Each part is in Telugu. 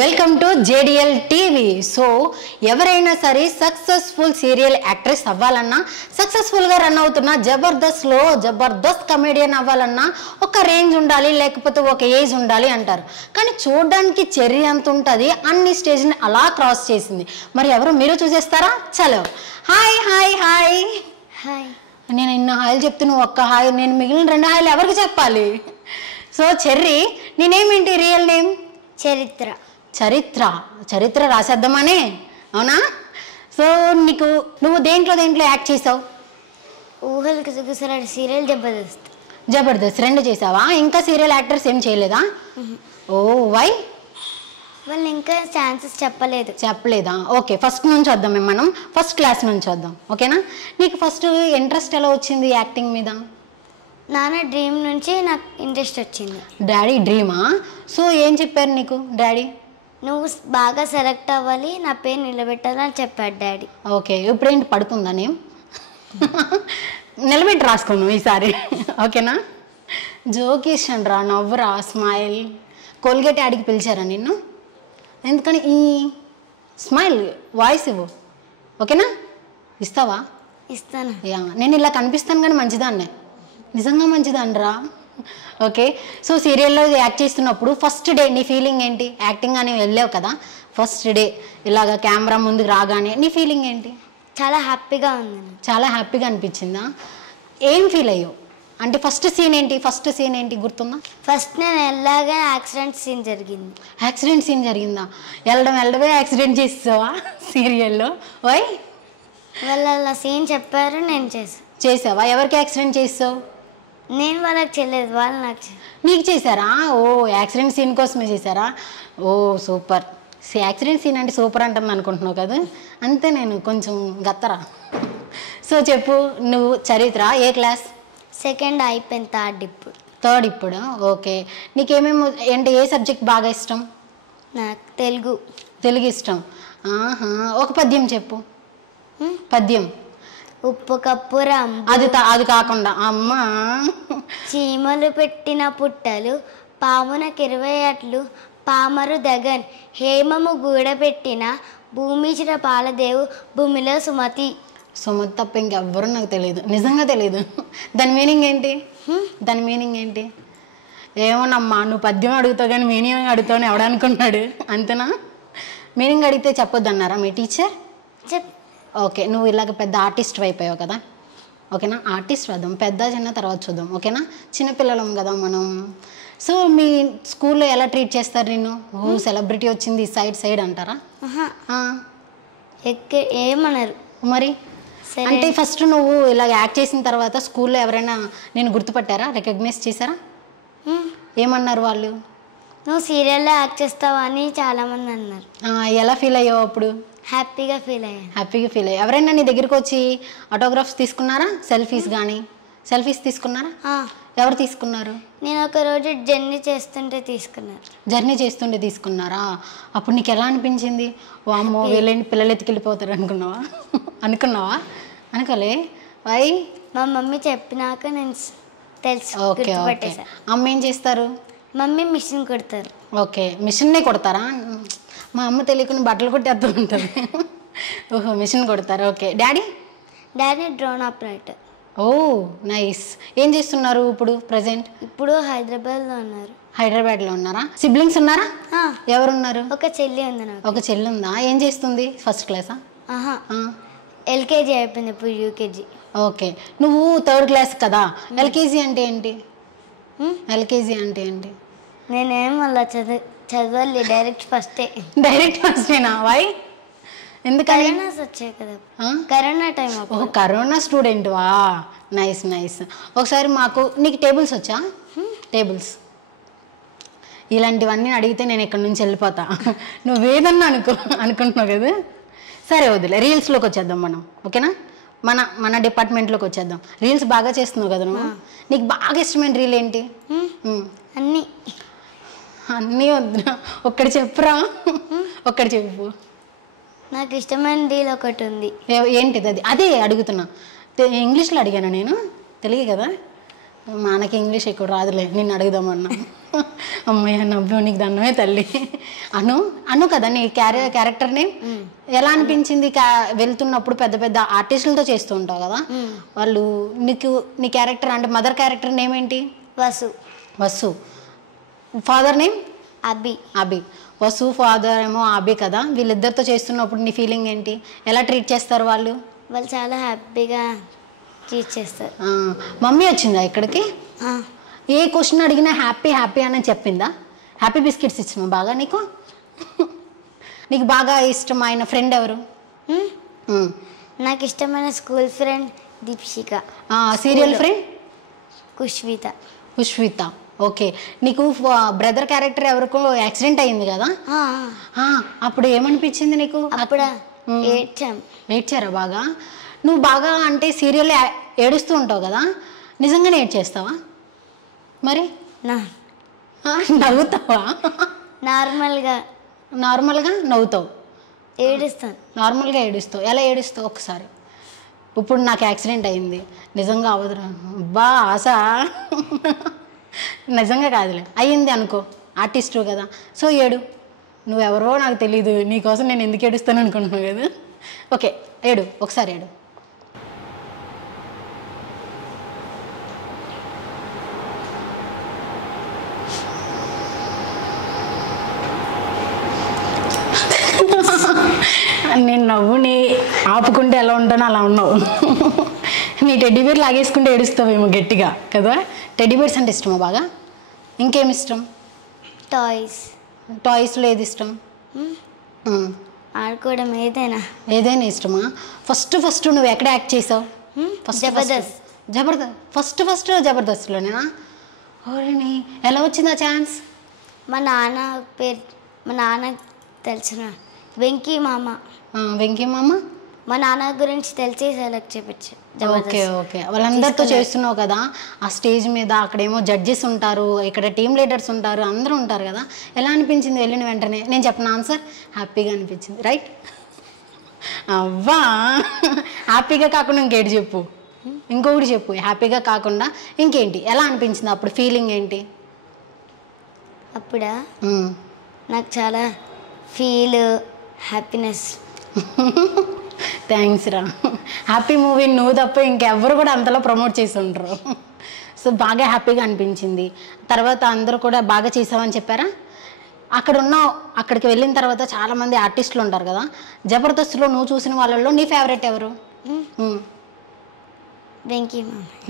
Welcome to JDL TV. So ఎవరైనా సరే సక్సెస్ఫుల్ సీరియల్ యాక్ట్రెస్ అవ్వాలన్నా, సక్సెస్ఫుల్గా రన్ అవుతున్న జబర్దస్త్లో జబర్దస్త్ కమెడియన్ అవ్వాలన్నా ఒక రేంజ్ ఉండాలి, లేకపోతే ఒక ఏజ్ ఉండాలి అంటారు. కానీ చూడడానికి చెర్రీ అంత ఉంటుంది, అన్ని స్టేజ్ని అలా క్రాస్ చేసింది. మరి ఎవరు మీరు చూసేస్తారా? చలో హాయ్ హాయ్ హాయ్ హాయ్. నేను ఇన్న హాయిలు చెప్తే నువ్వు ఒక్క హాయ్, నేను మిగిలిన 2 హాయిలు ఎవరికి చెప్పాలి? సో చెర్రీ, నేనేమేంటి రియల్ నేమ్? చరిత్ర. చరిత్ర. చరిత్ర రాసేద్దామనే, అవునా? సో నువ్వు దేంట్లో యాక్ట్ చేసావు? ఊహలు గుసగుసలాడే సీరియల్ జబర్దస్త్. జబర్దస్త్ 2 చేసావా? ఇంకా సీరియల్ యాక్టర్స్ ఏం చేయలేదా? ఓ వై? వాళ్ళు ఇంకా ఛాన్సెస్ చెప్పలేదా? ఓకే, ఫస్ట్ నుంచి వద్దాం. మనం ఫస్ట్ క్లాస్ నుంచి వద్దాం, ఓకేనా? నీకు ఫస్ట్ ఇంట్రెస్ట్ ఎలా వచ్చింది యాక్టింగ్ మీద? నాన్న డ్రీమ్ నుంచి నాకు ఇంట్రెస్ట్ వచ్చింది. డాడీ డ్రీమా? సో ఏం చెప్పారు నీకు డాడీ? నువ్వు బాగా సెలెక్ట్ అవ్వాలి, నా పేరు నిలబెట్టాలని చెప్పాడు డాడీ. ఓకే, ఇప్పుడేంటి పడుతుందా నేమ్? నిలబెట్టి రాసుకున్నావు ఈసారి, ఓకేనా? జోకేషన్ రా, నవ్వురా, స్మైల్. కోల్గేట్ యాడ్కి పిలిచారా నిన్ను? ఎందుకని ఈ స్మైల్ వాయిస్ ఇవ్వు, ఓకేనా? ఇస్తావా? ఇస్తాను. యా, నేను ఇలా కనిపిస్తాను కానీ మంచిదాన్నే, నిజంగా మంచిదాన్రా. ఓకే, సో సీరియల్లో యాక్ట్ చేస్తున్నప్పుడు ఫస్ట్ డే నీ ఫీలింగ్ ఏంటి? యాక్టింగ్ అని వెళ్ళావు కదా, ఫస్ట్ డే ఇలాగ కెమెరా ముందుకు రాగానే నీ ఫీలింగ్ ఏంటి? చాలా హ్యాపీగా ఉంది. చాలా హ్యాపీగా అనిపించిందా? ఏం ఫీల్ అయ్యావు? అంటే ఫస్ట్ సీన్ ఏంటి గుర్తుందా? ఫస్ట్ నేను వెళ్ళాగా యాక్సిడెంట్ సీన్ జరిగింది. యాక్సిడెంట్ సీన్ జరిగిందా? వెళ్ళడమే యాక్సిడెంట్ చేసావా సీరియల్లో? వై? వాళ్ళు అలా సీన్ చెప్పారు, నేను చేసావా? ఎవరికి యాక్సిడెంట్ చేసావు? నేను వాళ్ళకి చేయలేదు, వాళ్ళు నాకు నీకు చేశారా? ఓ, యాక్సిడెంట్ సీన్ కోసమే చేశారా? ఓ సూపర్. యాక్సిడెంట్ సీన్ అంటే సూపర్ అంటుంది అనుకుంటున్నావు కదా, అంతే. నేను కొంచెం గత్తరా. సో చెప్పు, నువ్వు చరిత్ర ఏ క్లాస్? సెకండ్ అయిపోయింది, థర్డ్ ఇప్పుడు. ఓకే, నీకేమేమి అంటే ఏ సబ్జెక్ట్ బాగా ఇష్టం? నాకు తెలుగు ఇష్టం. ఆహా, ఒక పద్యం చెప్పు. పద్యం. ఉప్పు కప్పు రంబు, అది కాకుండా అమ్మ చీమలు పెట్టిన పుట్టలు, పామునకి 20 అట్లు, పామరు దగన్, హేమము గూడబెట్టిన, భూమిచిన పాలదేవు, భూమిలో సుమతి. సుమతి తప్ప ఇంకెవ్వరూ నాకు తెలియదు, నిజంగా తెలియదు. దాని మీనింగ్ ఏంటి? ఏమోనమ్మా, నువ్వు పద్యం అడుగుతావు కానీ మీనింగ్ అడుగుతావు అని ఎవడనుకున్నాడు? అంతేనా? మీనింగ్ అడిగితే చెప్పొద్దు అన్నారా మీ టీచర్? ఓకే, నువ్వు ఇలాగ పెద్ద ఆర్టిస్ట్ అయిపోయావు కదా, ఓకేనా? ఆర్టిస్ట్ వద్దాం, పెద్ద చిన్న తర్వాత చూద్దాం, ఓకేనా? చిన్నపిల్లలం కదా మనం. సో మీ స్కూల్లో ఎలా ట్రీట్ చేస్తారు నిన్ను? ఓ సెలబ్రిటీ వచ్చింది సైడ్ అంటారా? ఏమన్నారు మరి? అంటే ఫస్ట్ నువ్వు ఇలా యాక్ట్ చేసిన తర్వాత స్కూల్లో ఎవరైనా నేను గుర్తుపట్టారా, రికగ్నైజ్ చేశారా? ఏమన్నారు వాళ్ళు? నువ్వు సీరియల్లో యాక్ట్ చేస్తావా అని చాలామంది అన్నారు. ఎలా ఫీల్ అయ్యావు అప్పుడు? హ్యాపీగా ఫీల్ అయ్యాను. ఎవరైనా నీ దగ్గరికి వచ్చి ఆటోగ్రాఫ్స్ తీసుకున్నారా? సెల్ఫీస్ తీసుకున్నారా? ఎవరు తీసుకున్నారు? నేను ఒకరోజు జర్నీ చేస్తుంటే తీసుకున్నారా? అప్పుడు నీకు ఎలా అనిపించింది? వామ్మో, వీళ్ళేంటి పిల్లలు ఎత్తుకెళ్ళిపోతారు అనుకున్నావా? అనుకోలే. వై? మా మమ్మీ చెప్పినాక నేను ఓకే. అమ్మ ఏం చేస్తారు? మమ్మీ మిషన్ కుడతారు. ఓకే, మిషన్నే కొడతారా? మా అమ్మ తెలియకుండా బట్టలు కొట్టేస్తూ ఉంటుంది. ఓహో, మిషన్ కొడతారు. Okay, daddy drone operator. Oh nice. ఏం చేస్తున్నారు ఇప్పుడు ప్రెసెంట్? ఇప్పుడు హైదరాబాద్లో ఉన్నారా? సిబ్లింగ్స్ ఉన్నారా? ఎవరున్నారు? ఒక చెల్లి ఉంది నాకు. ఒక చెల్లి ఉందా? ఏం చేస్తుంది? ఫస్ట్ క్లాసా? ఎల్కేజీ అయిపోయింది, ఇప్పుడు యూకేజీ. ఓకే, నువ్వు థర్డ్ క్లాస్ కదా, ఎల్కేజీ అంటే ఏంటి? నేనేం అలా చదవాలి, డైరెక్ట్ ఫస్టేనా? వై? ఎందుకని? వచ్చాయి కదా, కరోనా టైం. కరోనా స్టూడెంట్ వా? నైస్. ఒకసారి నీకు టేబుల్స్ వచ్చా? టేబుల్స్ ఇలాంటివన్నీ అడిగితే నేను ఇక్కడ నుంచి వెళ్ళిపోతా. నువ్వేదన్నా అనుకుంటున్నావు కదా. సరే వదిలే, రీల్స్లోకి వచ్చేద్దాం మనం, ఓకేనా? మన డిపార్ట్మెంట్లోకి వచ్చేద్దాం. రీల్స్ బాగా చేస్తున్నావు కదా నువ్వు. నీకు బాగా ఇష్టమైన రీల్ ఏంటి? అన్నీ వద్దు, ఒక్కటి చెప్పురా. ఒక్కటి చెప్పు. నాకు ఇష్టమైన రీల్ ఒకటి ఉంది. ఏంటిది అది? అదే అడుగుతున్నా. ఇంగ్లీష్లో అడిగాను నేను, తెలుగు కదా. మనకి ఇంగ్లీష్ ఎక్కువ రాదులే, నిన్ను అడుగుదామన్నా. అమ్మయ్య నవ్వు, నీకు దండమే తల్లి. అను కదా నీ క్యారెక్టర్ నేమ్. ఎలా అనిపించింది వెళ్తున్నప్పుడు? పెద్ద పెద్ద ఆర్టిస్టులతో చేస్తూ ఉంటావు కదా, వాళ్ళు నీ క్యారెక్టర్ అంటే మదర్ క్యారెక్టర్ నేమ్ ఏంటి? Vasu. Father name? Abhi. Vasu father ఏమో అభి కదా. వీళ్ళిద్దరితో చేస్తున్నప్పుడు నీ ఫీలింగ్ ఏంటి? ఎలా ట్రీట్ చేస్తారు వాళ్ళు? చాలా హ్యాపీగా ట్రీట్ చేస్తారు. మమ్మీ వచ్చిందా ఇక్కడికి? ఏ క్వశ్చన్ అడిగినా హ్యాపీ హ్యాపీ అని చెప్పిందా? హ్యాపీ బిస్కెట్స్ ఇచ్చినా బాగా నీకు? నీకు బాగా ఇష్టమైన ఫ్రెండ్ ఎవరు? నాకు ఇష్టమైన school friend Deepshika. Serial friend? Kushvitha. Okay. నీకు బ్రదర్ క్యారెక్టర్ ఎవరికో యాక్సిడెంట్ అయింది కదా, అప్పుడు ఏమనిపించింది నీకు? అప్పుడు ఏడ్చారా బాగా? నువ్వు బాగా అంటే సీరియల్ ఏడుస్తూ ఉంటావు కదా, నిజంగానే ఏడ్చేస్తావా మరి? నవ్వుతావా? నార్మల్గా నవ్వుతావు, నార్మల్గా ఏడుస్తావు. ఎలా ఏడుస్తావు ఒకసారి? ఇప్పుడు నాకు యాక్సిడెంట్ అయింది, నిజంగా అవదురా బా ఆశ, నిజంగా కాదులే అయ్యింది అనుకో, ఆర్టిస్టు కదా, సో ఏడు. నువ్వెవరో నాకు తెలీదు, నీకోసం నేను ఎందుకు ఏడుస్తాను అనుకుంటున్నావు కదా. ఓకే ఏడు, ఒకసారి ఏడు. నేను నవ్వుని ఆపుకుంటే ఎలా ఉంటానో అలా ఉన్నావు. నీ టెడ్డీ బేర్ లాగేసుకుంటే ఏడుస్తావేమో గట్టిగా కదా. టెడ్డీ బేర్స్ అంటే ఇష్టమా బాగా? ఇంకేమి ఇష్టం? టాయ్స్లో ఏది ఇష్టం? ఆడుకోవడం. ఏదైనా ఇష్టమా? ఫస్ట్ నువ్వు ఎక్కడ యాక్ట్ చేసావు? జబర్దస్త్ జబర్దస్త్లోనేనా? ఓరేని, ఎలా వచ్చింది ఆ ఛాన్స్? మా నాన్న తెలిసిన వెంకీ మామ. మా నాన్న గురించి తెలిసి సెలెక్ట్ చేయించు. ఓకే. వాళ్ళందరితో చేస్తున్నావు కదా ఆ స్టేజ్ మీద, అక్కడేమో జడ్జెస్ ఉంటారు, ఇక్కడ టీమ్ లీడర్స్ ఉంటారు, అందరూ ఉంటారు కదా. ఎలా అనిపించింది వెళ్ళిన వెంటనే? నేను చెప్పిన ఆన్సర్ హ్యాపీగా అనిపించింది, రైట్? అవ్వా, హ్యాపీగా కాకుండా ఇంకేంటి చెప్పు, ఇంకొకటి చెప్పు. హ్యాపీగా కాకుండా ఇంకేంటి? ఎలా అనిపించింది అప్పుడు? ఫీలింగ్ ఏంటి అప్పుడా? నాకు చాలా హ్యాపీనెస్. థ్యాంక్స్ రా. హ్యాపీ మూవీ నువ్వు తప్ప ఇంకెవ్వరు కూడా అంతలో ప్రమోట్ చేసి ఉంటారు. సో బాగా హ్యాపీగా అనిపించింది. తర్వాత అందరూ కూడా బాగా చేసావని చెప్పారా? అక్కడికి వెళ్ళిన తర్వాత చాలామంది ఆర్టిస్టులు ఉంటారు కదా, జబర్దస్త్లో నువ్వు చూసిన వాళ్ళల్లో నీ ఫేవరెట్ ఎవరు?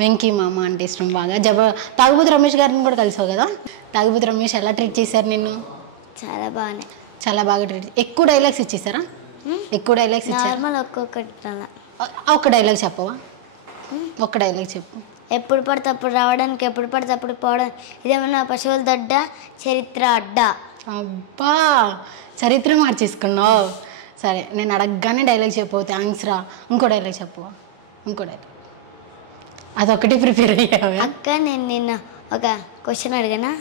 వెంకీ మామ అంటే ఇష్టం బాగా. తాగుబోతు రమేష్ గారిని కూడా కలిసావు కదా. తాగుబోతు రమేష్ ఎలా ట్రీట్ చేశారు నిన్ను? చాలా బాగా ట్రీట్. ఎక్కువ డైలాగ్స్ ఇచ్చేసారా? ఎక్కువ డైలాగ్స్ ఇచ్చారు? ఒక్క డైలాగ్ చెప్పవా? ఒక్క డైలాగ్ చెప్పు. ఎప్పుడు పడితే అప్పుడు రావడానికి, ఎప్పుడు పడితే అప్పుడు పోవడానికి, ఇదేమన్నా పశువుల దొడ్డ, చరిత్ర అడ్డ. అబ్బా, చరిత్ర మార్చేసుకున్నావు. సరే, నేను అడగగానే డైలాగ్ చెప్పు. థ్యాంక్స్ రా. ఇంకో డైలాగ్ చెప్పవా? ఇంకో డైలాగ్. అదొకటి ప్రిపేర్ అయ్యావా? అక్క, నేను నిన్న ఒక క్వశ్చన్ అడిగానా?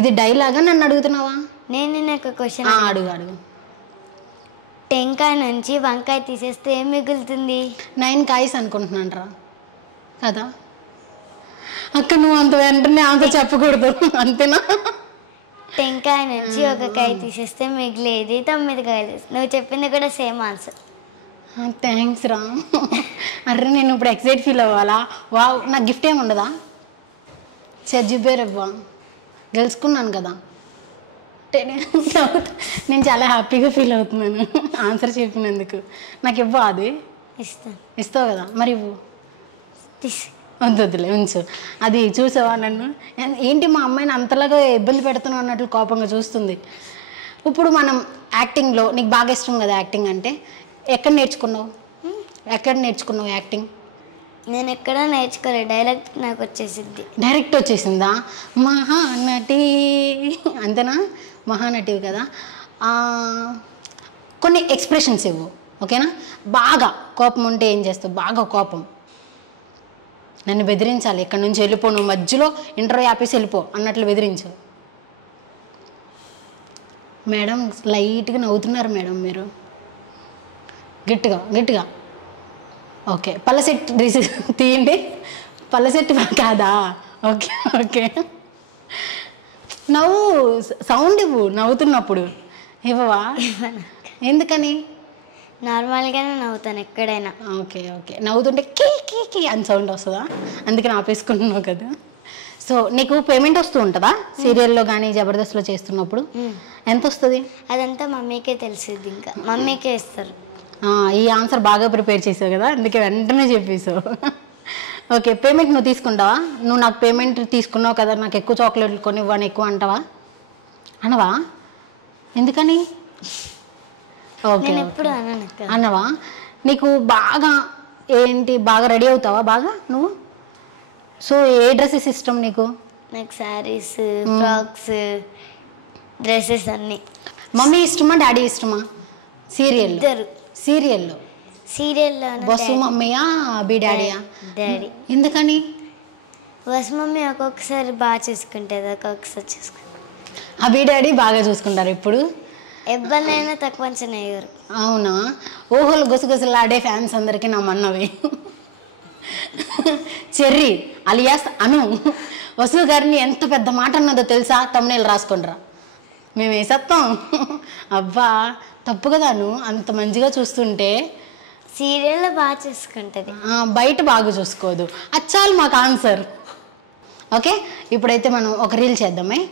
ఇది డైలాగా, నన్ను అడుగుతున్నావా? నేను నిన్న ఒక క్వశ్చన్ అడుగు. టెంకాయ నుంచి వంకాయ తీసేస్తే ఏం మిగులుతుంది? 9 కాయస్ అనుకుంటున్నాను రా కదా. అక్క, నువ్వు అంత వెంటనే ఆన్సర్ చెప్పకూడదు, అంతేనా? టెంకాయ నుంచి ఒక కాయ తీసేస్తే మిగిలేది 9 కాయలు. నువ్వు చెప్పింది కూడా సేమ్ ఆన్సర్. థ్యాంక్స్ రా. అర్రే, నేను ఇప్పుడు ఎక్సైట్ ఫీల్ అవ్వాలా? వావ్, నాకు గిఫ్ట్ ఏమి ఉండదా? చర్జిబేరవ్వా, గెలుచుకున్నాను కదా. నేను చాలా హ్యాపీగా ఫీల్ అవుతున్నాను ఆన్సర్ చెప్పినందుకు. నాకు ఇవ్వ, అది ఇస్తావు కదా, మరి ఇవ్వు. వద్దులే, ఉంచు. అది చూసావా నన్ను? ఏంటి మా అమ్మాయిని అంతలాగా ఇబ్బంది పెడుతున్నావు అన్నట్లు కోపంగా చూస్తుంది. ఇప్పుడు మనం యాక్టింగ్లో నీకు బాగా ఇష్టం కదా యాక్టింగ్ అంటే. ఎక్కడ నేర్చుకున్నావు యాక్టింగ్? నేను ఎక్కడ నేర్చుకోలేదు, డైరెక్ట్ నాకు వచ్చేసింది. డైరెక్ట్ వచ్చేసిందా? మహానటి అంతేనా? మహానటివి కదా. కొన్ని ఎక్స్ప్రెషన్స్ ఇవ్వు, ఓకేనా? బాగా కోపం ఉంటే ఏం చేస్తావు? బాగా కోపం, నన్ను బెదిరించాలి, ఇక్కడ నుంచి వెళ్ళిపో, నువ్వు మధ్యలో ఇంటర్వ్యూ ఆపేసి వెళ్ళిపో అన్నట్లు బెదిరించు. మేడం లైట్గా నవ్వుతున్నారు మేడం మీరు, గట్టిగా. ఓకే, పళ్ళ సెట్ తీయండి. పళ్ళ సెట్ కాదా? Okay okay. నవ్వు, సౌండ్ ఇవ్వు నవ్వుతున్నప్పుడు. ఇవ్వవా? ఎందుకని? నార్మల్గానే నవ్వుతాను ఎక్కడైనా. Okay okay. నవ్వుతుంటే కీ కీ కీ అని సౌండ్ వస్తుందా? అందుకని ఆపేసుకుంటున్నావు కదా. సో నీకు పేమెంట్ వస్తూ ఉంటుందా సీరియల్లో కానీ జబర్దస్త్లో చేస్తున్నప్పుడు? ఎంత వస్తుంది? అదంతా మమ్మీకే తెలిసింది, ఇంకా మమ్మీకే ఇస్తారు. ఈ ఆన్సర్ బాగా ప్రిపేర్ చేసావు కదా, అందుకే వెంటనే చెప్పేసావు. ఓకే, పేమెంట్ నువ్వు తీసుకుంటావా? నువ్వు నాకు పేమెంట్ తీసుకున్నావు కదా, నాకు ఎక్కువ చాక్లెట్లు కొని ఇవ్వని ఎక్కువ అంటావా? అనవా? ఎందుకని? ఓకే ఎప్పుడు అన్నవా? నీకు బాగా ఏంటి, బాగా రెడీ అవుతావా బాగా నువ్వు? సో ఏ డ్రెస్సెస్ ఇష్టం నీకు? నాకు శారీస్, ఫ్రాక్స్, డ్రెస్సెస్ అన్నీ. మమ్మీ ఇష్టమా డాడీ ఇష్టమా సీరియల్? ఇద్దరు. సీరియల్లో బస్సు మమ్మీయా బి డాడీయా? డాడీ. ఎందుకని? బస్ మమ్మీ ఒక్కొక్కసారి బాగా చూసుకుంటుంది, ఒక్కొక్కసారి చూసుకుంటుంది. ఆ బి డాడీ బాగా చూసుకుంటారు ఇప్పుడు? ఎవరినైనా తక్కువ అంచనా వేయరు. అవునా? ఓహోలు గుసగుసలాడే ఫ్యాన్స్ అందరికీ నా మన్నవి. చెర్రీ అలియాస్ అను వసు గారిని ఎంత పెద్ద మాట అన్నదో తెలుసా? తమ్మునేలు రాసుకుంటారా, మేము వేసేస్తాం. అబ్బా తప్పు కదా, నువ్వు అంత మంచిగా చూస్తుంటే. సీరియల్లో బాగా చూసుకుంటుంది, బయట బాగా చూసుకోదు. అచ్చాలు మాకు ఆన్సర్. ఓకే, ఇప్పుడైతే మనం ఒక రీల్ చేద్దామే.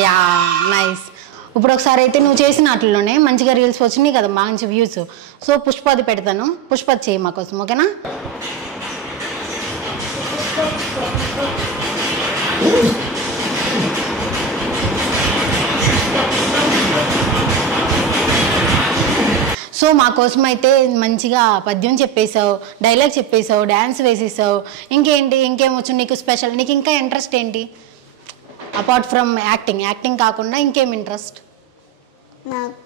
Yeah nice. ఇప్పుడు ఒకసారి అయితే నువ్వు చేసిన వాటిల్లోనే మంచిగా రీల్స్ వచ్చినాయి కదా, మంచి వ్యూస్. సో పుష్పది పెడతాను, పుష్పది చేయి మా కోసం, ఓకేనా? సో మా కోసం అయితే మంచిగా పద్యం చెప్పేశావు, డైలాగ్ చెప్పేశావు, డ్యాన్స్ వేసేసావు. ఇంకేంటి, ఇంకేమొచ్చు నీకు స్పెషల్? నీకు ఇంకా ఇంట్రెస్ట్ ఏంటి అపార్ట్ ఫ్రమ్ యాక్టింగ్ కాకుండా ఇంకేం ఇంట్రెస్ట్? నాకు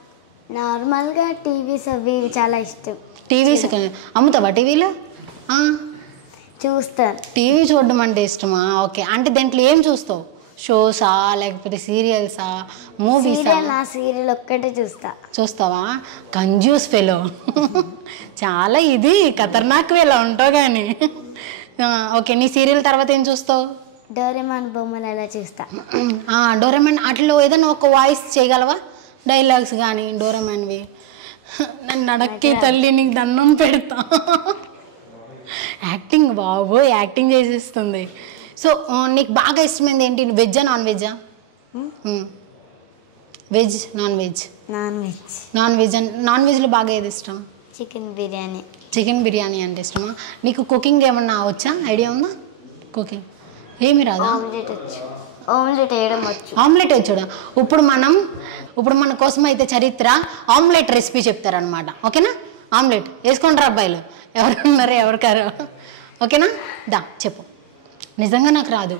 నార్మల్గా టీవీస్ అవి చాలా ఇష్టం. టీవీస్ అమ్ముతావా? టీవీలో చూస్తాను. టీవీ చూడడం అంటే ఇష్టమా? ఓకే, అంటే దాంట్లో ఏం చూస్తావు? షోసా లేకపోతే సీరియల్సా, మూవీసా? నా సీరియల్ ఒక్కటే చూస్తావా? కంజ్యూస్ ఫెలో. చాలా ఇది ఖతర్నాక్ వేలా ఉంటావు కానీ. ఓకే, నీ సీరియల్ తర్వాత ఏం చూస్తావు? డోరేమాన్ బొమ్మలు అలా చూస్తా. డోరేమాన్ అట్లా ఏదైనా ఒక వాయిస్ చేయగలవా? డైలాగ్స్ కానీ డోరేమాన్వి? నన్ను అడక్కి తల్లి నీకు దండం పెడతా. యాక్టింగ్ బాబో, యాక్టింగ్ చేసేస్తుంది. సో నీకు బాగా ఇష్టమైంది ఏంటి? వెజ్జా నాన్ వెజ్జా? Veg non veg? Non veg. నాన్ వెజ్లో బాగా ఏది ఇష్టం? చికెన్ బిర్యానీ అంటే ఇష్టమా? నీకు కుకింగ్ ఏమన్నా వచ్చా? ఐడియా ఉందా? కుకింగ్ ఏమి రాదా? ఆమ్లెట్ వచ్చాడా? ఇప్పుడు మన కోసం అయితే చరిత్ర ఆమ్లెట్ రెసిపీ చెప్తారనమాట, ఓకేనా? ఆమ్లెట్ వేసుకుంటారు అబ్బాయిలు, ఎవరున్నారో ఎవరికారో, ఓకేనా? దా చెప్పు. నిజంగా నాకు రాదు.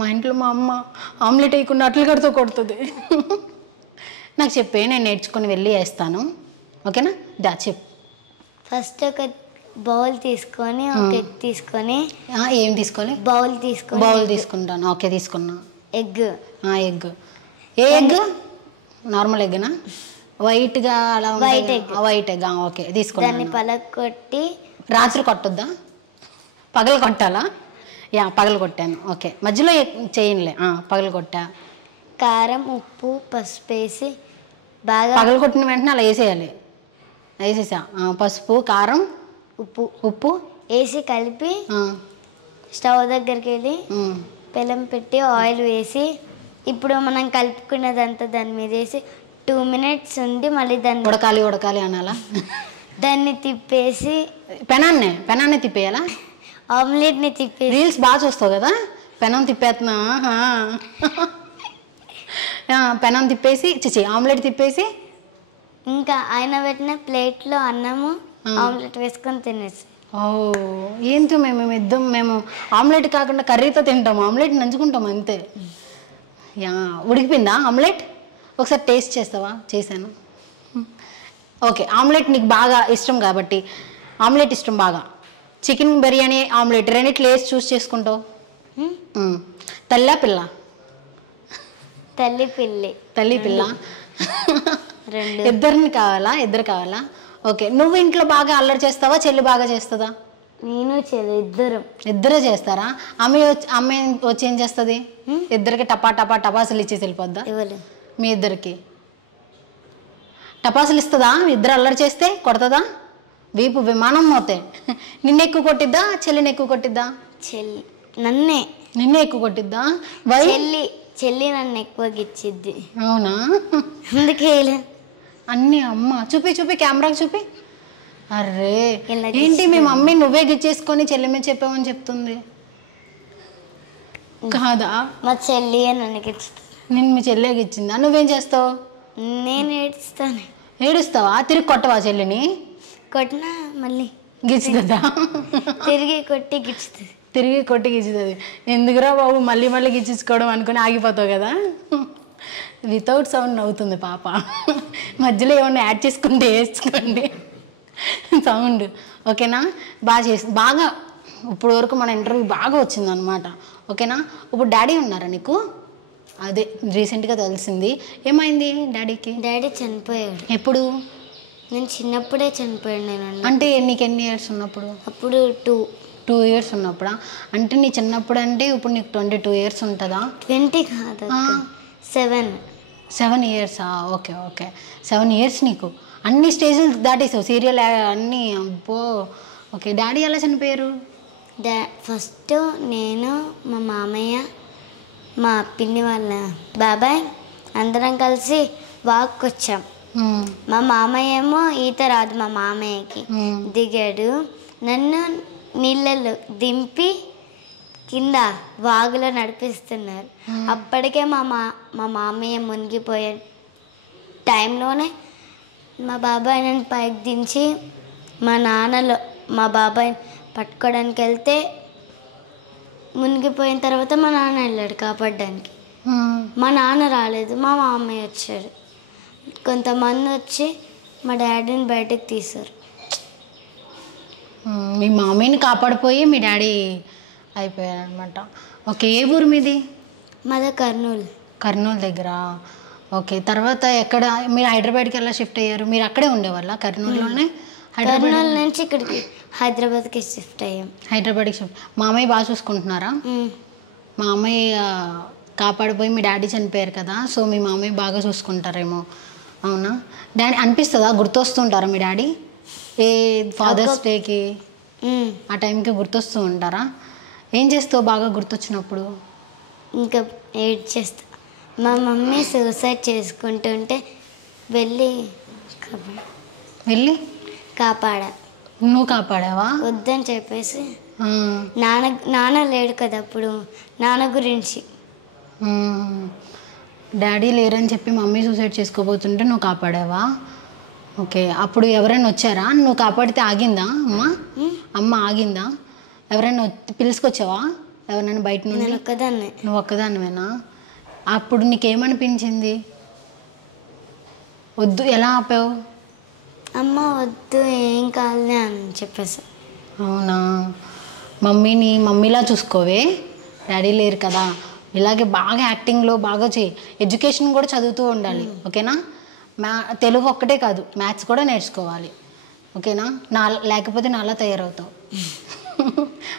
మా ఇంట్లో మా అమ్మ ఆమ్లెట్ వేయకుండా అట్లు కడుతూ కొడుతుంది. నాకు చెప్పే, నేను నేర్చుకుని వెళ్ళి వేస్తాను, ఓకేనా? దా చెప్పు. ఫస్ట్ ఒక బౌల్ తీసుకొని, ఒక ఎగ్ తీసుకొని. ఏం తీసుకోవాలి? బౌల్ తీసుకుంటాను. ఓకే, తీసుకున్నా. ఎగ్. ఏ ఎగ్? నార్మల్ ఎగ్నా? వైట్గా అలా? White egg. ఓకే, తీసుకున్నా. దాన్ని పగలగొట్టి. రాత్రి కొట్టొద్దా? పగలు కొట్టాలా? పగలు కొట్టాను. ఓకే, మధ్యలో చేయనులే. పగలు కొట్టా. కారం, ఉప్పు, పసుపు వేసి బాగా పగలు కొట్టిన వెంటనే అలా వేసేసా. పసుపు, కారం, ఉప్పు వేసి కలిపి స్టవ్ దగ్గరికి వెళ్ళి పెనం పెట్టి ఆయిల్ వేసి, ఇప్పుడు మనం కలుపుకున్నదంతా దాని మీద వేసి 2 minutes ఉండి మళ్ళీ దాన్ని ఉడకాలి అనాలా? దాన్ని తిప్పేసి పెనాన్ని తిప్పేయాలా? ఆమ్లెట్ని తిప్పేసి. రీల్స్ బాగా చూస్తావు కదా, పెనం తిప్పేస్తున్నా. పెనం తిప్పేసి ఆమ్లెట్ తిప్పేసి ఇంకా ఆయన పెట్టిన ప్లేట్లో అన్నము ఆమ్లెట్ వేసుకొని తినేసి. ఏంటో మేము ఆమ్లెట్ కాకుండా కర్రీతో తింటాము, ఆమ్లెట్ నంచుకుంటాము అంతే. యా ఉడికిపోయిందా ఆమ్లెట్? ఒకసారి టేస్ట్ చేస్తావా? చేశాను. ఓకే, ఆమ్లెట్ నీకు బాగా ఇష్టం కాబట్టి ఆమ్లెట్ ఇష్టం బాగా. చికెన్ బిర్యానీ ఆమ్లెట్ రెండిట్లో వేసి చూస్ చేసుకుంటావు? తల్లా పిల్ల? తల్లి పిల్లి. తల్లి పిల్ల రెండు. ఇద్దరిని కావాలా? ఇద్దరు కావాలా? ఓకే, నువ్వు ఇంట్లో బాగా అల్లరి చేస్తావా, చెల్లి బాగా చేస్తుందా? నేను చెల్లి ఇద్దరే చేస్తారా? అమ్మాయి వచ్చి ఏం చేస్తుంది? ఇద్దరికి టపాసులు ఇచ్చేసి వెళ్ళిపోద్దా? మీ ఇద్దరికి టపాసులు ఇస్తుందా? ఇద్దరు అల్లరి చేస్తే కొడుతుందా? వీపు విమానం మోతే. నిన్ను ఎక్కువ కొట్టిద్దా, చెల్లిని ఎక్కువ కొట్టిద్దా? నిన్నే ఎక్కువ కొట్టిద్దా? చెల్లి నన్ను ఎక్కువ గిచ్చిద్ది. అవునా? అందుకే అన్నీ అమ్మ చూపి కెమెరాకి చూపి. అర్రే ఏంటి మీ మమ్మీ నువ్వే గిచ్చేసుకొని చెల్లి మీద చెప్పావని చెప్తుంది కాదా? మా చెల్లి నన్ను గిచ్చుతుంది. నేను మీ చెల్లె గిచ్చిందా? నువ్వేం చేస్తావు? నేను ఏడుస్తాను. ఏడుస్తావా? తిరిగి కొట్టవా చెల్లిని? కొట్టినా మళ్ళీ గిచ్చుతుందా? తిరిగి కొట్టి గిచ్చుతుంది. ఎందుకురా బాబు మళ్ళీ గిచ్చుకోవడం అనుకుని ఆగిపోతావు కదా. వితౌట్ సౌండ్ నవ్వుతుంది పాప. మధ్యలో ఏమన్నా యాడ్ చేసుకుంటే వేసుకోండి సౌండ్. ఓకేనా? బాగా ఇప్పుడు వరకు మన ఇంటర్వ్యూ బాగా వచ్చిందనమాట. ఓకేనా? ఇప్పుడు డాడీ ఉన్నారా నీకు? అదే రీసెంట్గా తెలిసింది. ఏమైంది డాడీకి? డాడీ చనిపోయాడు. ఎప్పుడు? నేను చిన్నప్పుడే చనిపోయాడు. నేను అంటే నీకు ఎన్ని ఇయర్స్ ఉన్నప్పుడు? అప్పుడు 2 years ఉన్నప్పుడా? అంటే నీ చిన్నప్పుడు అంటే ఇప్పుడు నీకు 22 years ఉంటుందా? 20 కాదు, 7 years. ఓకే 7 years నీకు అన్ని స్టేజ్లు దాటేసావు, సీరియల్ అన్నీ. అబ్బో ఓకే. డాడీ ఎలా చనిపోయారు? ఫస్ట్ నేను, మా మామయ్య, మా పిన్ని వాళ్ళ బాబాయ్ అందరం కలిసి వాక్కి వచ్చాం. మా మామయ్య ఏమో ఈత రాదు, మా మామయ్యకి దిగాడు. నన్ను నీళ్ళలో దింపి కింద వాగులో నడిపిస్తున్నారు. అప్పటికే మా మామయ్య మునిగిపోయే టైంలోనే మా బాబాయ్ నన్ను పైకి దించి మా బాబాయ్ పట్టుకోవడానికి వెళ్తే మునిగిపోయిన తర్వాత మా నాన్న వెళ్ళాడు కాపాడడానికి. మా నాన్న రాలేదు, మా మామయ్య వచ్చాడు. కొంతమంది వచ్చి మా డాడీని బయటకు తీశారు. మీ మామయ్యని కాపాడిపోయి మీ డాడీ అయిపోయారు అనమాట. ఓకే, ఏ ఊరు మీది? మాది కర్నూలు దగ్గర. ఓకే, తర్వాత ఎక్కడ మీరు హైదరాబాద్కి ఎలా షిఫ్ట్ అయ్యారు? మీరు అక్కడే ఉండేవాళ్ళ కర్నూలులోనే? కర్నూలు నుంచి ఇక్కడికి హైదరాబాద్కి షిఫ్ట్ అయ్యాం. హైదరాబాద్కి షిఫ్ట్. మామయ్య బాగా చూసుకుంటున్నారా? మామయ్య కాపాడిపోయి మీ డాడీ చనిపోయారు కదా, సో మీ మామయ్య బాగా చూసుకుంటారేమో. అవునా? డాడీ అనిపిస్తుందా? గుర్తొస్తుంటారా మీ డాడీ? ఏ ఫాదర్స్ డేకి ఆ టైంకి గుర్తొస్తూ ఉంటారా? ఏం చేస్తావు బాగా గుర్తొచ్చినప్పుడు? ఇంకా ఏడ్ చేస్తా. మా మమ్మీ సూసైడ్ చేసుకుంటుంటే వెళ్ళి కాపాడా. నువ్వు కాపాడావా? వద్దని చెప్పేసి. నాన్న లేడు కదా అప్పుడు, నాన్న గురించి. డాడీ లేరని చెప్పి మమ్మీ సూసైడ్ చేసుకోబోతుంటే నువ్వు కాపాడావా? ఓకే, అప్పుడు ఎవరైనా వచ్చారా? నువ్వు కాపాడితే ఆగిందా అమ్మ ఆగిందా? ఎవరైనా పిలుచుకొచ్చావా ఎవరైనా బయట నుండి? నువ్వు ఒక్కదానివేనా? అప్పుడు నీకేమనిపించింది? వద్దు, ఎలా ఆపావు? అమ్మ వద్దు, ఏం కాదులే అని చెప్పేసి. అవునా? మమ్మీలా చూసుకోవే, డాడీ లేరు కదా. ఇలాగే బాగా యాక్టింగ్లో బాగా చేయి. ఎడ్యుకేషన్ కూడా చదువుతూ ఉండాలి. ఓకేనా? తెలుగు ఒక్కటే కాదు, మ్యాథ్స్ కూడా నేర్చుకోవాలి. ఓకేనా? లేకపోతే నాలా తయారవుతావు.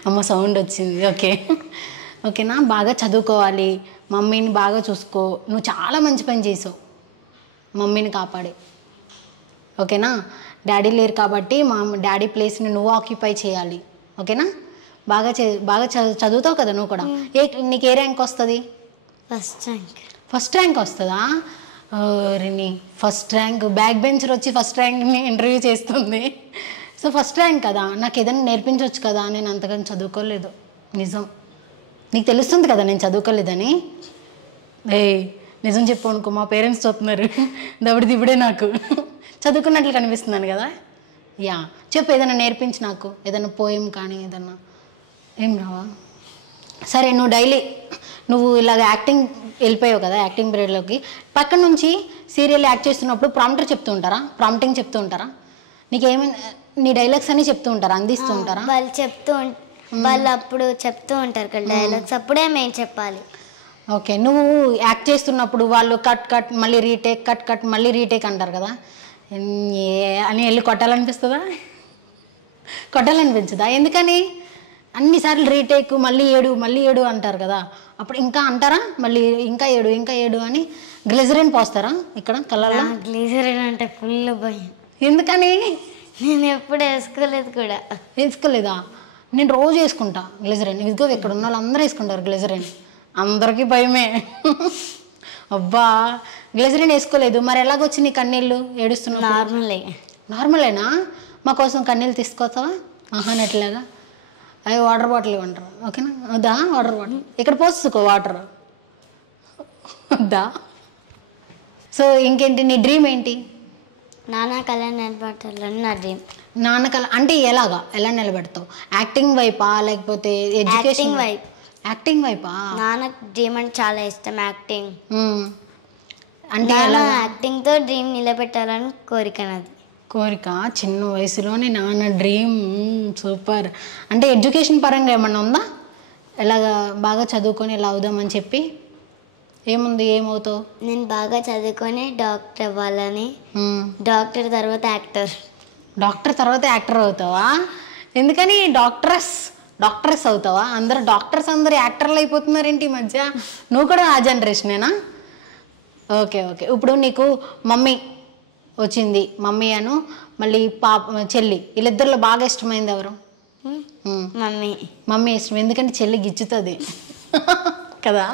అమ్మ సౌండ్ వచ్చింది. ఓకేనా? బాగా చదువుకోవాలి, మమ్మీని బాగా చూసుకో. నువ్వు చాలా మంచి పని చేసావు, మమ్మీని కాపాడి. ఓకేనా? డాడీ లేరు కాబట్టి డాడీ ప్లేస్ని నువ్వు ఆక్యుపై చేయాలి. ఓకేనా? బాగా చదువుతావు కదా నువ్వు కూడా. నీకు ఏ ర్యాంక్ వస్తుంది? ఫస్ట్ ర్యాంక్ వస్తుందా? ఫస్ట్ ర్యాంక్ బ్యాక్ బెంచర్ వచ్చి ఫస్ట్ ర్యాంక్ని ఇంటర్వ్యూ చేస్తుంది. సో ఫస్ట్ ర్యాంక్ కదా, నాకు ఏదైనా నేర్పించవచ్చు కదా. నేను అంతగాని చదువుకోలేదు, నిజం. నీకు తెలుస్తుంది కదా నేను చదువుకోలేదని. నిజం చెప్పు అనుకో, మా పేరెంట్స్ చూస్తున్నారు. దవిడిదివిడే నాకు చదువుకున్నట్లు కనిపిస్తున్నాను కదా. చెప్పు, ఏదైనా నేర్పించి నాకు, ఏదైనా పోయం కానీ ఏదన్నా. ఏం రావా? సరే, నువ్వు నువ్వు ఇలాగ యాక్టింగ్ వెళ్ళిపోయావు కదా యాక్టింగ్ పీరియడ్లోకి, పక్కన నుంచి సీరియల్ యాక్ట్ చేస్తున్నప్పుడు ప్రాంప్టర్ చెప్తూ ఉంటారా, ప్రాంప్టింగ్ చెప్తూ ఉంటారా, నీకేమైనా నీ డైలాగ్స్ అన్నీ చెప్తూ ఉంటారా, అందిస్తూ ఉంటారా? వాళ్ళు అప్పుడు చెప్తూ ఉంటారు కదా డైలాగ్స్, అప్పుడే మేము చెప్పాలి. ఓకే, నువ్వు యాక్ట్ చేస్తున్నప్పుడు వాళ్ళు కట్ కట్ మళ్ళీ రీటేక్, కట్ కట్ మళ్ళీ రీటేక్ అంటారు కదా, అని వెళ్ళి కొట్టాలనిపిస్తుందా? కొట్టాలనిపించదా? ఎందుకని? అన్నిసార్లు రీటేక్, మళ్ళీ ఏడు అంటారు కదా, అప్పుడు ఇంకా అంటారా మళ్ళీ ఇంకా ఏడు అని గ్లిజరిన్ పోస్తారా ఇక్కడ కళ్ళల్లో? గ్లిజరిన్ అంటే ఫుల్ భయం. ఎందుకని? నేను ఎప్పుడు వేసుకోలేదు కూడా. వేసుకోలేదా? నేను రోజు వేసుకుంటా గ్లిజరిన్. ఇదిగో ఇక్కడ ఉన్న వాళ్ళు అందరూ వేసుకుంటారు గ్లిజరిన్, అందరికీ భయమే. అబ్బా, గ్లిజరిన్ వేసుకోలేదు, మరి ఎలాగొచ్చి నీ కన్నీళ్ళు ఏడుస్తున్నావు? నార్మలేనా? మా కోసం కన్నీళ్ళు తీసుకొస్తావా? నెట్లాగా అవి వాటర్ బాటిల్ ఇవ్వంటారు, ఓకేనా? వద్దా? వాటర్ బాటిల్ ఇక్కడ పోసుకో వాటర్, వద్దా? సో ఇంకేంటి నీ డ్రీమ్ ఏంటి? నాన్న కళ నిలబెట్టాలని నా డ్రీమ్. నాన్న కళ అంటే ఎలా నిలబెడతావు? యాక్టింగ్ వైపా లేకపోతే ఎడ్యుకేషన్ వైపు? యాక్టింగ్ వైపా? నాన్న డ్రీమ్ అంటే చాలా ఇష్టం, యాక్టింగ్. అంటే యాక్టింగ్తో డ్రీమ్ నిలబెట్టాలని కోరిక నాది. కోరిక చిన్న వయసులోనే నాన్న డ్రీమ్. సూపర్. అంటే ఎడ్యుకేషన్ పరంగా ఏమన్నా ఉందా? ఎలాగా బాగా చదువుకొని ఇలా అవుదామని చెప్పి ఏముంది? ఏమవుతావు? నేను బాగా చదువుకొని డాక్టర్ అవ్వాలని. డాక్టర్ తర్వాత యాక్టర్. డాక్టర్ తర్వాత యాక్టర్ అవుతావా? ఎందుకని? డాక్టర్స్ అవుతావా? అందరు డాక్టర్స్ అందరు యాక్టర్లు అయిపోతున్నారేంటి ఈ మధ్య? నువ్వు కూడా ఆ జనరేషనేనా? ఓకే. ఇప్పుడు నీకు మమ్మీ వచ్చింది, మమ్మీ అను మళ్ళీ చెల్లి, వీళ్ళిద్దరిలో బాగా ఇష్టమైంది ఎవరు? మమ్మీ ఇష్టం. ఎందుకంటే చెల్లి గిచ్చుతుంది కదా.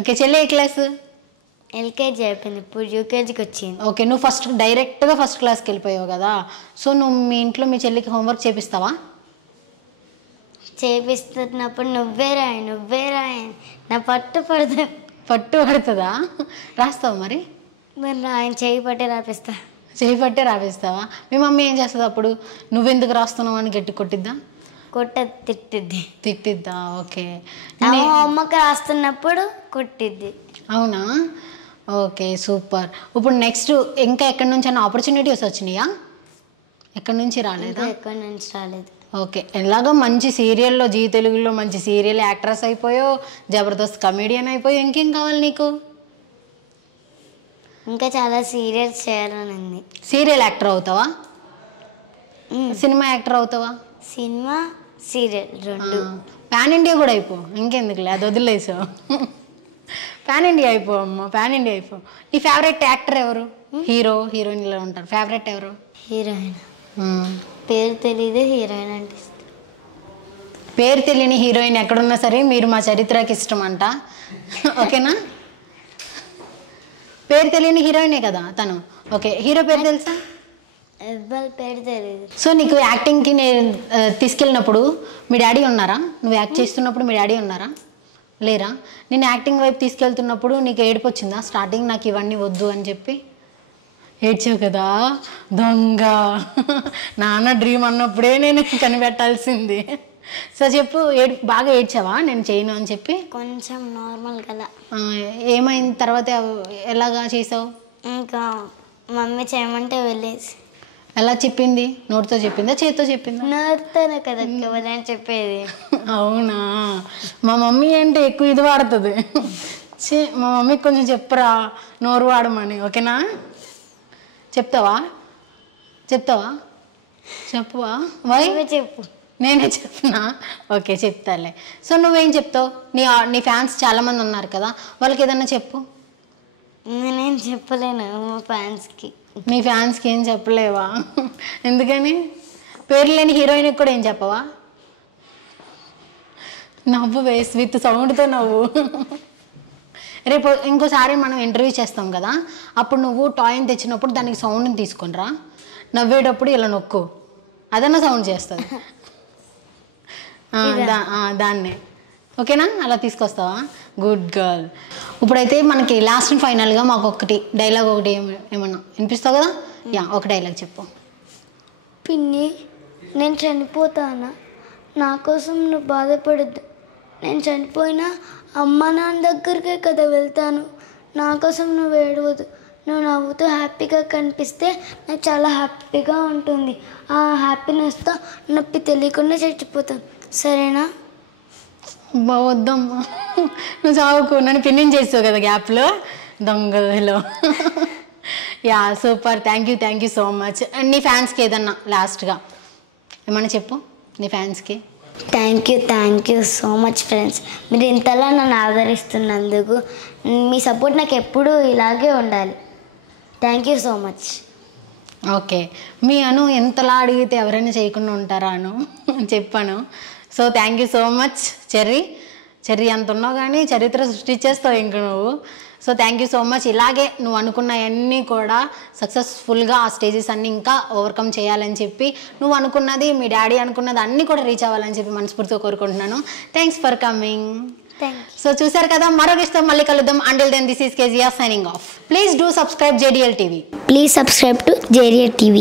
ఓకే, చెల్లి ఏ క్లాసు? ఎల్కేజీ అయిపోయింది, ఇప్పుడు యూకేజీకి వచ్చింది. ఓకే, నువ్వు డైరెక్ట్గా ఫస్ట్ క్లాస్కి వెళ్ళిపోయావు కదా. సో నువ్వు మీ ఇంట్లో మీ చెల్లికి హోంవర్క్ చేపిస్తావా? చేపిస్తున్నప్పుడు నువ్వే రాయి నా పట్టు పడుతుందా? రాస్తావు మరి? ఆయన చేయి పట్టే రాపిస్తావా? మీ మమ్మీ ఏం చేస్తుంది అప్పుడు? నువ్వెందుకు రాస్తున్నావు అని గట్టి కొట్టిద్దా? తిట్టిద్దా? ఓకే. హోంవర్క్ రాస్తున్నప్పుడు కొట్టిద్ది. అవునా? Okay, super. ఇప్పుడు నెక్స్ట్ ఇంకా ఎక్కడి నుంచి అన్న ఆపర్చునిటీస్ వచ్చినాయా? ఎక్కడి నుంచి రాలేదా? ఎక్కడి నుంచి రాలేదు. ఓకే, ఎలాగో మంచి సీరియల్లో, జీ తెలుగులో మంచి సీరియల్ యాక్ట్రెస్ అయిపోయావు, జబర్దస్త్ కమేడియన్ అయిపోయావు, ఇంకేం కావాలి నీకు? ఇంకా చాలా సీరియల్స్ చేయాలని ఉంది. సీరియల్ యాక్టర్ అవుతావా? సినిమా యాక్టర్ అవుతావా? సినిమా, సీరియల్ రెండు. పాన్ ఇండియా కూడా అయిపో, ఇంకెందుకులే అది వదిలేసావు. పాన్ ఇండియా అయిపో అమ్మ, పాన్ ఇండియా అయిపో. నీ ఫేవరెట్ యాక్టర్ ఎవరు? హీరోయిన్ ఇలా ఉంటారు. ఫేవరెట్ ఎవరు? హీరోయిన్ పేరు తెలీదు, హీరోయిన్ అంటే ఇష్టం. పేరు తెలియని హీరోయిన్ ఎక్కడున్నా సరే మీరు మా చరిత్రకి ఇష్టం అంట, ఓకేనా? పేరు తెలియని హీరోయినే కదా తను. ఓకే, హీరో పేరు తెలుసా? పేరు తెలియదు. సో నీకు యాక్టింగ్కి నేను తీసుకెళ్ళినప్పుడు మీ డాడీ ఉన్నారా? నువ్వు యాక్ట్ చేస్తున్నప్పుడు మీ డాడీ ఉన్నారా? లేరా? నేను యాక్టింగ్ వైపు తీసుకెళ్తున్నప్పుడు నీకు ఏడుపు వచ్చిందా? స్టార్టింగ్ నాకు ఇవన్నీ వద్దు అని చెప్పి ఏడ్చావు కదా దొంగ. నాన్న డ్రీమ్ అన్నప్పుడే నేను కనిపెట్టాల్సింది. సో చెప్పు, బాగా ఏడ్చావా నేను చేయను అని చెప్పి? కొంచెం నార్మల్ కదా. ఏమైంది తర్వాత? ఎలాగా చేసావు? ఇంకా మమ్మీ చేయమంటే వెళ్ళేసి. ఎలా చెప్పింది? నోటితో చెప్పిందా, చేతితో చెప్పిందా? నోటితోనే కదా ఎవరైనా చెప్పేది. అవునా? మా మమ్మీ అంటే ఎక్కువ ఇది వాడుతుంది. మా మమ్మీకి కొంచెం చెప్పురా నోరు వాడమని, ఓకేనా? చెప్తావా? చెప్పువా? చెప్పు. నేనే చెప్తున్నా? ఓకే, చెప్తాలే. సో నువ్వేం చెప్తావు? నీ ఫ్యాన్స్ చాలామంది ఉన్నారు కదా, వాళ్ళకి ఏదన్నా చెప్పు. నేనేం చెప్పలేను మా ఫ్యాన్స్కి. నీ ఫ్యాన్స్కి ఏం చెప్పలేవా? ఎందుకని? పేరు లేని హీరోయిన్కి కూడా ఏం చెప్పవా? నవ్వు వేసి విత్ సౌండ్తో నవ్వు. రేపు ఇంకోసారి మనం ఇంటర్వ్యూ చేస్తాం కదా, అప్పుడు నువ్వు టాయ్ని తెచ్చినప్పుడు దానికి సౌండ్ని తీసుకునిరా, నవ్వేటప్పుడు ఇలా నొక్కు, అదన్నా సౌండ్ చేస్తుంది. దాన్నే, ఓకేనా? అలా తీసుకొస్తావా? Good girl. ఇప్పుడైతే మనకి లాస్ట్ అండ్ ఫైనల్గా మాకు డైలాగ్ ఒకటి ఏమన్నా వినిపిస్తావు కదా? ఒక డైలాగ్ చెప్పు. పిన్ని, నేను చనిపోతానా? నా కోసం నువ్వు బాధపడద్దు. నేను చనిపోయినా అమ్మ నాన్న దగ్గరికే కదా వెళ్తాను. నా కోసం నువ్వు ఏడవద్దు. నువ్వు నవ్వుతూ హ్యాపీగా కనిపిస్తే నాకు చాలా హ్యాపీగా ఉంటుంది. ఆ హ్యాపీనెస్తో నొప్పి తెలియకుండా చచ్చిపోతాను, సరేనా? వద్దమ్మా, నువ్వు చావుకు, నన్ను పిన్నింగ్ చేస్తావు కదా గ్యాప్లో, దొంగలో. Yeah super, thank you so much. And నీ ఫ్యాన్స్కి ఏదన్నా లాస్ట్గా ఏమన్నా చెప్పు నీ ఫ్యాన్స్కి. Thank you so much friends. మీరు ఇంతలా నన్ను ఆదరిస్తున్నందుకు. మీ సపోర్ట్ నాకు ఎప్పుడూ ఇలాగే ఉండాలి. Thank you so much. Okay, మీ అను ఎంతలా అడిగితే ఎవరైనా చేయకుండా ఉంటారా అను చెప్పాను. So thank you so much Cherry అంత ఉన్నావు కానీ చరిత్ర సృష్టించేస్తావు ఇంక నువ్వు. So thank you so much. ఇలాగే నువ్వు అనుకున్నవన్నీ కూడా సక్సెస్ఫుల్గా ఆ స్టేజెస్ అన్నీ ఇంకా ఓవర్కమ్ చేయాలని చెప్పి, నువ్వు అనుకున్నది, మీ డాడీ అనుకున్నది అన్నీ కూడా రీచ్ అవ్వాలని చెప్పి మనస్ఫూర్తిగా కోరుకుంటున్నాను. Thanks for coming. సో చూసారు కదా, మరొక ఇష్టం మళ్ళీ కలుద్దాం. Until then this is Kezia signing off. Please do subscribe JDL TV. Please subscribe to JDL TV.